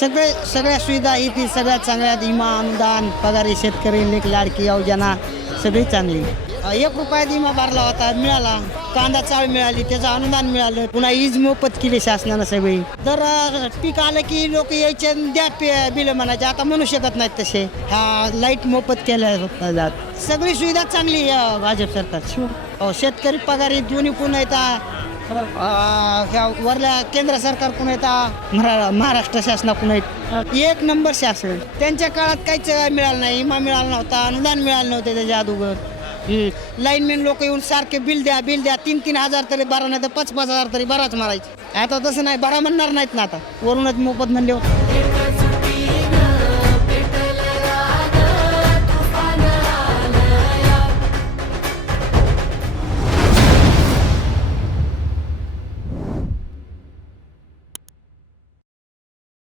सगळ्या सुविधा येतील, सगळ्यात चांगल्यात विमा, अनुदान, पगारी शेतकरी, लेक लाडकी योजना सगळी चांगली. 1 रुपयात विमा भरला होता, मिळाला. कांदा चाळ मिळाली, त्याचं अनुदान मिळालं. पुन्हा वीज मोफत केली शासनानं सगळी. तर पीक आलं की लोक यायचे द्या बिल म्हणायचे, आता म्हणू शकत नाहीत तसे. ह्या लाईट मोफत केल्या जात. सगळी सुविधा चांगली भाजप सरकारची. शेतकरी पगारी दोन्ही पुन्हा येतात. ह्या वरल्या केंद्र सरकार पुन्हा येतात, महाराष्ट्र शासनाकडून येत. 1 नंबर शासन. त्यांच्या काळात काहीच मिळालं नाही, विमा मिळाला नव्हता, अनुदान मिळालं नव्हते त्याच्या अगोदर. लाईनमॅन लोक येऊन सारखे बिल द्या 3-3 हजार तरी भरा, नाही तर 5-5 हजार तरी भराच मारायचे. आता तसं नाही, भरा म्हणणार नाहीत ना, आता वरूनच मोफत म्हणले.